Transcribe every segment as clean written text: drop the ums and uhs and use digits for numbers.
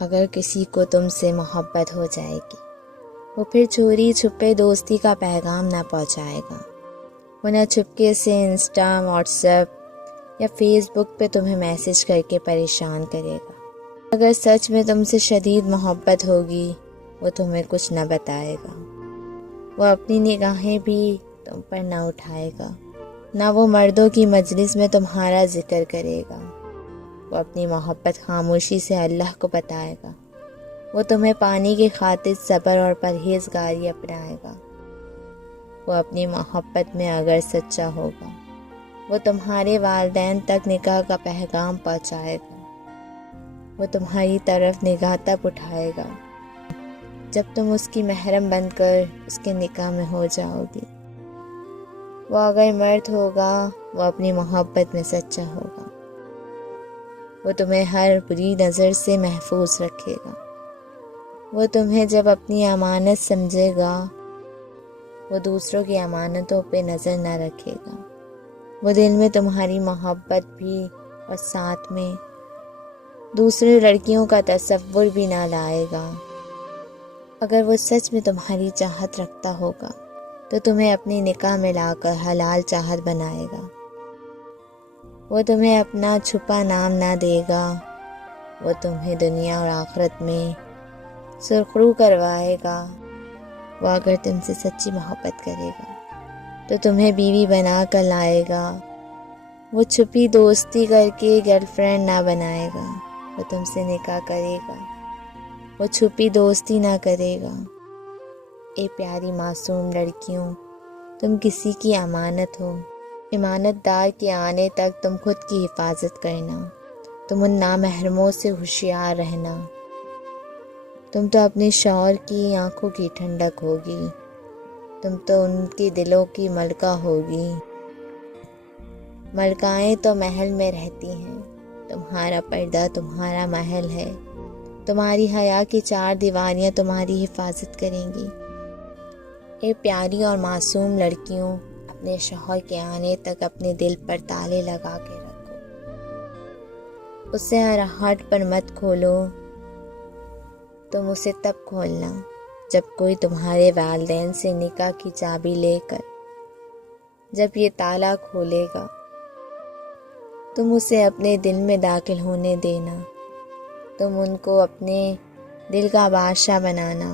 اگر کسی کو تم سے محبت ہو جائے گی، وہ پھر چوری چھپے دوستی کا پیغام نہ پہنچائے گا، وہ نہ چھپکے سے انسٹا، واٹس ایپ یا فیس بک پہ تمہیں میسج کر کے پریشان کرے گا۔ اگر سچ میں تم سے شدید محبت ہوگی، وہ تمہیں کچھ نہ بتائے گا، وہ اپنی نگاہیں بھی تم پر نہ اٹھائے گا، نہ وہ مردوں کی مجلس میں تمہارا ذکر کرے گا، وہ اپنی محبت خاموشی سے اللہ کو بتائے گا، وہ تمہیں پانی کی خاطر صبر اور پرہیزگاری اپنائے گا، وہ اپنی محبت میں اگر سچا ہوگا، وہ تمہارے والدین تک نکاح کا پیغام پہنچائے گا، وہ تمہاری طرف نگاہ تب اٹھائے گا جب تم اس کی محرم بن کر اس کے نکاح میں ہو جاؤ گی۔ وہ اگر مرد ہوگا، وہ اپنی محبت میں سچا ہوگا، وہ تمہیں ہر بری نظر سے محفوظ رکھے گا، وہ تمہیں جب اپنی امانت سمجھے گا، وہ دوسروں کی امانتوں پہ نظر نہ رکھے گا، وہ دل میں تمہاری محبت بھی اور ساتھ میں دوسرے لڑکیوں کا تصور بھی نہ لائے گا۔ اگر وہ سچ میں تمہاری چاہت رکھتا ہوگا تو تمہیں اپنی نکاح میں لا کر حلال چاہت بنائے گا، وہ تمہیں اپنا چھپا نام نہ دے گا، وہ تمہیں دنیا اور آخرت میں سرخرو کروائے گا۔ وہ اگر تم سے سچی محبت کرے گا تو تمہیں بیوی بنا کر لائے گا، وہ چھپی دوستی کر کے گرل فرینڈ نہ بنائے گا، وہ تم سے نکاح کرے گا، وہ چھپی دوستی نہ کرے گا۔ اے پیاری معصوم لڑکیوں، تم کسی کی امانت ہو، امانت دار کے آنے تک تم خود کی حفاظت کرنا، تم ان نامحرموں سے ہوشیار رہنا، تم تو اپنے شوہر کی آنکھوں کی ٹھنڈک ہوگی، تم تو ان کے دلوں کی ملکہ ہوگی۔ ملکائیں تو محل میں رہتی ہیں، تمہارا پردہ تمہارا محل ہے، تمہاری حیا کی 4 دیواریاں تمہاری حفاظت کریں گی۔ اے پیاری اور معصوم لڑکیوں، اپنے شوہر کے آنے تک اپنے دل پر تالے لگا کے رکھو، اسے ہر ہاتھ پر مت کھولو، تم اسے تب کھولنا جب کوئی تمہارے والدین سے نکاح کی چابی لے کر جب یہ تالا کھولے گا، تم اسے اپنے دل میں داخل ہونے دینا، تم ان کو اپنے دل کا بادشاہ بنانا،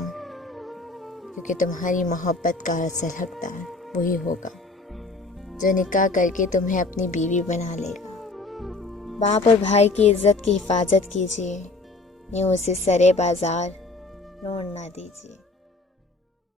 کیونکہ تمہاری محبت کا اصل حقدار وہی ہوگا جو نکاح کر کے تمہیں اپنی بیوی بنا لے گا۔ باپ اور بھائی کی عزت کی حفاظت کیجیے، یوں اسے سرے بازار روڑ نہ دیجیے۔